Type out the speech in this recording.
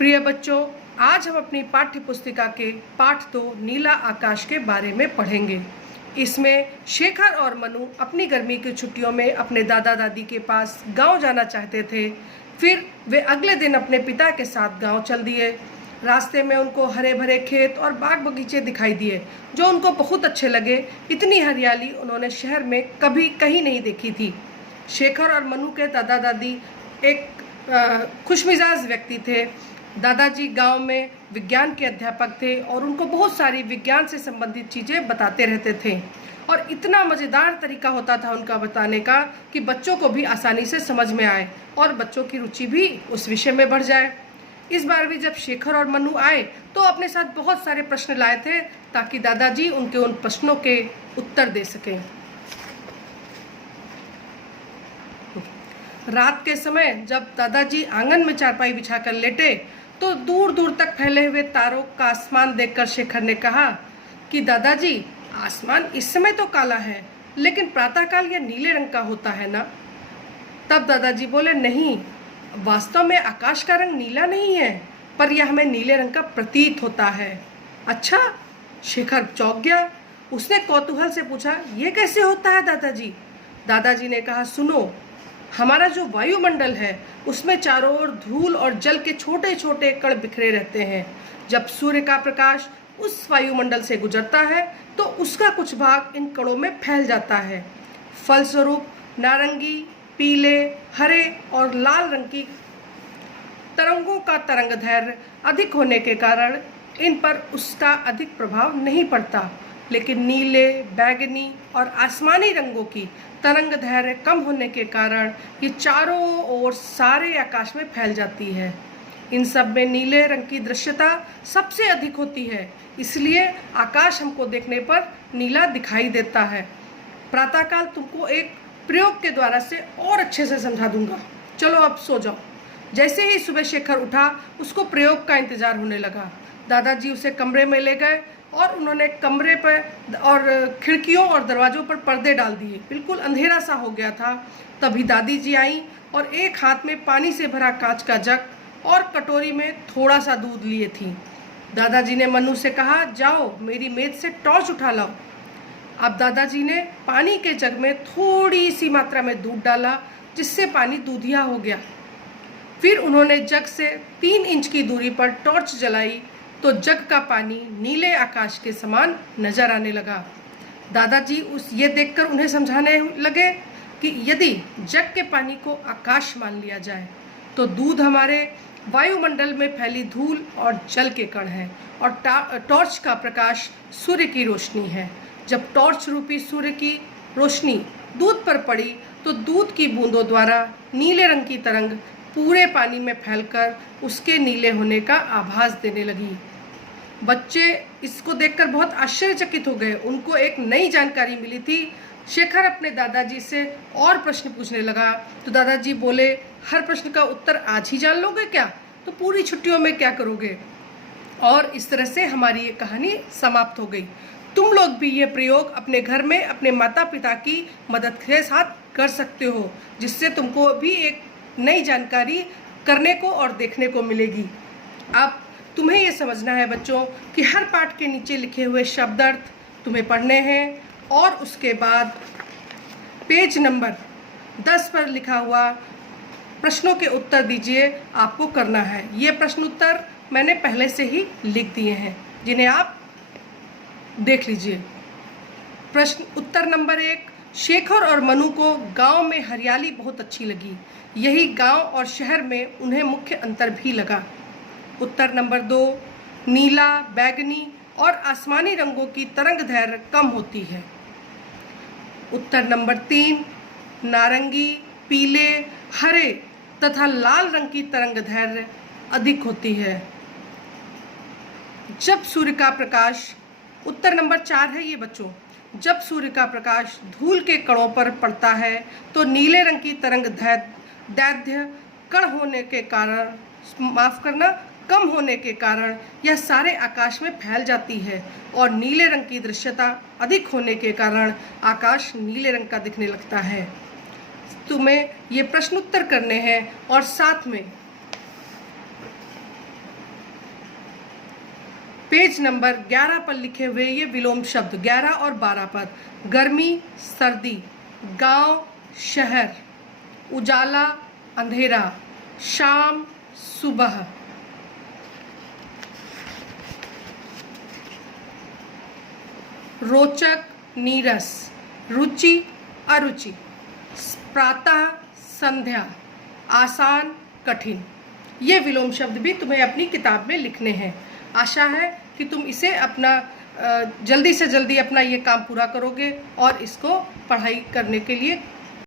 प्रिय बच्चों, आज हम अपनी पाठ्य पुस्तिका के पाठ 2 नीला आकाश के बारे में पढ़ेंगे। इसमें शेखर और मनु अपनी गर्मी की छुट्टियों में अपने दादा दादी के पास गांव जाना चाहते थे। फिर वे अगले दिन अपने पिता के साथ गांव चल दिए। रास्ते में उनको हरे भरे खेत और बाग बगीचे दिखाई दिए जो उनको बहुत अच्छे लगे। इतनी हरियाली उन्होंने शहर में कभी कहीं नहीं देखी थी। शेखर और मनु के दादा दादी एक खुशमिजाज व्यक्ति थे। दादाजी गांव में विज्ञान के अध्यापक थे और उनको बहुत सारी विज्ञान से संबंधित चीज़ें बताते रहते थे और इतना मज़ेदार तरीका होता था उनका बताने का कि बच्चों को भी आसानी से समझ में आए और बच्चों की रुचि भी उस विषय में बढ़ जाए। इस बार भी जब शेखर और मनु आए तो अपने साथ बहुत सारे प्रश्न लाए थे ताकि दादाजी उनके उन प्रश्नों के उत्तर दे सकें। रात के समय जब दादाजी आंगन में चारपाई बिछाकर लेटे तो दूर दूर तक फैले हुए तारों का आसमान देखकर शेखर ने कहा कि दादाजी, आसमान इस समय तो काला है लेकिन प्रातःकाल यह नीले रंग का होता है ना। तब दादाजी बोले, नहीं, वास्तव में आकाश का रंग नीला नहीं है, पर यह हमें नीले रंग का प्रतीत होता है। अच्छा, शेखर चौंक गया। उसने कौतूहल से पूछा, यह कैसे होता है दादाजी? दादाजी ने कहा, सुनो, हमारा जो वायुमंडल है उसमें चारों ओर धूल और जल के छोटे छोटे कण बिखरे रहते हैं। जब सूर्य का प्रकाश उस वायुमंडल से गुजरता है तो उसका कुछ भाग इन कणों में फैल जाता है। फलस्वरूप नारंगी, पीले, हरे और लाल रंग की तरंगों का तरंगदैर्घ्य अधिक होने के कारण इन पर उसका अधिक प्रभाव नहीं पड़ता, लेकिन नीले, बैगनी और आसमानी रंगों की तरंगदैर्घ्य कम होने के कारण ये चारों ओर सारे आकाश में फैल जाती है। इन सब में नीले रंग की दृश्यता सबसे अधिक होती है, इसलिए आकाश हमको देखने पर नीला दिखाई देता है। प्रातःकाल तुमको एक प्रयोग के द्वारा से और अच्छे से समझा दूंगा। चलो अब सो जाओ। जैसे ही सुबह शेखर उठा उसको प्रयोग का इंतजार होने लगा। दादाजी उसे कमरे में ले गए और उन्होंने कमरे पर और खिड़कियों और दरवाज़ों पर पर्दे डाल दिए। बिल्कुल अंधेरा सा हो गया था। तभी दादी जी आई और एक हाथ में पानी से भरा कांच का जग और कटोरी में थोड़ा सा दूध लिए थी। दादाजी ने मनु से कहा, जाओ मेरी मेज से टॉर्च उठा लाओ। अब दादाजी ने पानी के जग में थोड़ी सी मात्रा में दूध डाला जिससे पानी दूधिया हो गया। फिर उन्होंने जग से 3 इंच की दूरी पर टॉर्च जलाई तो जग का पानी नीले आकाश के समान नजर आने लगा। दादाजी ये देखकर उन्हें समझाने लगे कि यदि जग के पानी को आकाश मान लिया जाए तो दूध हमारे वायुमंडल में फैली धूल और जल के कण हैं और टॉर्च का प्रकाश सूर्य की रोशनी है। जब टॉर्च रूपी सूर्य की रोशनी दूध पर पड़ी तो दूध की बूंदों द्वारा नीले रंग की तरंग पूरे पानी में फैलकर उसके नीले होने का आभास देने लगी। बच्चे इसको देखकर बहुत आश्चर्यचकित हो गए। उनको एक नई जानकारी मिली थी। शेखर अपने दादाजी से और प्रश्न पूछने लगा तो दादाजी बोले, हर प्रश्न का उत्तर आज ही जान लोगे क्या? तो पूरी छुट्टियों में क्या करोगे? और इस तरह से हमारी ये कहानी समाप्त हो गई। तुम लोग भी ये प्रयोग अपने घर में अपने माता पिता की मदद के साथ कर सकते हो, जिससे तुमको भी एक नई जानकारी करने को और देखने को मिलेगी। अब तुम्हें ये समझना है बच्चों कि हर पाठ के नीचे लिखे हुए शब्दार्थ तुम्हें पढ़ने हैं और उसके बाद पेज नंबर 10 पर लिखा हुआ प्रश्नों के उत्तर दीजिए आपको करना है। ये प्रश्न उत्तर मैंने पहले से ही लिख दिए हैं जिन्हें आप देख लीजिए। प्रश्न उत्तर नंबर 1, शेखर और मनु को गांव में हरियाली बहुत अच्छी लगी। यही गांव और शहर में उन्हें मुख्य अंतर भी लगा। उत्तर नंबर 2, नीला, बैगनी और आसमानी रंगों की तरंगदैर्घ्य कम होती है। उत्तर नंबर 3, नारंगी, पीले, हरे तथा लाल रंग की तरंगदैर्घ्य अधिक होती है। जब सूर्य का प्रकाश, उत्तर नंबर 4 है ये बच्चों, जब सूर्य का प्रकाश धूल के कणों पर पड़ता है तो नीले रंग की तरंगदैर्घ्य कम होने के कारण यह सारे आकाश में फैल जाती है और नीले रंग की दृश्यता अधिक होने के कारण आकाश नीले रंग का दिखने लगता है। तुम्हें ये प्रश्न उत्तर करने हैं और साथ में पेज नंबर 11 पर लिखे हुए ये विलोम शब्द 11 और 12 पर, गर्मी सर्दी, गांव शहर, उजाला अंधेरा, शाम सुबह, रोचक नीरस, रुचि अरुचि, प्रातः संध्या, आसान कठिन। ये विलोम शब्द भी तुम्हें अपनी किताब में लिखने हैं। आशा है कि तुम इसे अपना जल्दी से जल्दी अपना ये काम पूरा करोगे और इसको पढ़ाई करने के लिए